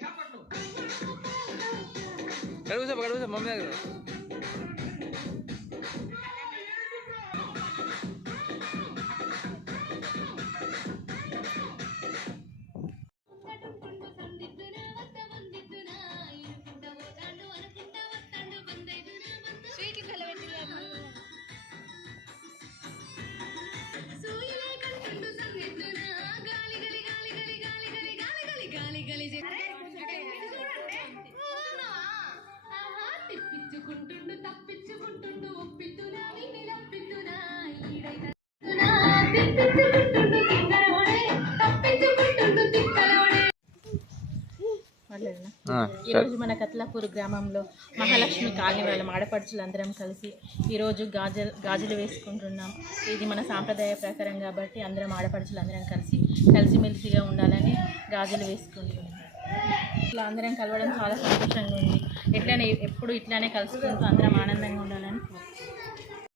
కూర్చో కడుగు కూర్చో మమ్మీ దగ్గర తిప్పించుకుంటుండు ఈరోజు మన కత్లాపూర్ గ్రామంలో మహాలక్ష్మి కాలనీ వాళ్ళ ఆడపడుచులు అందరం కలిసి ఈరోజు గాజులు గాజులు వేసుకుంటున్నాం. ఇది మన సాంప్రదాయ ప్రకారం కాబట్టి అందరం ఆడపడుచులు అందరం కలిసి కలిసిమెలిసిగా ఉండాలని గాజులు వేసుకుంటున్నాం. ఇట్లా అందరం కలవడం చాలా సంతోషంగా ఉంది. ఎట్లనే ఎప్పుడు ఇట్లానే కలుసుకుంటూ అందరం ఆనందంగా కోరుకుంటున్నాం.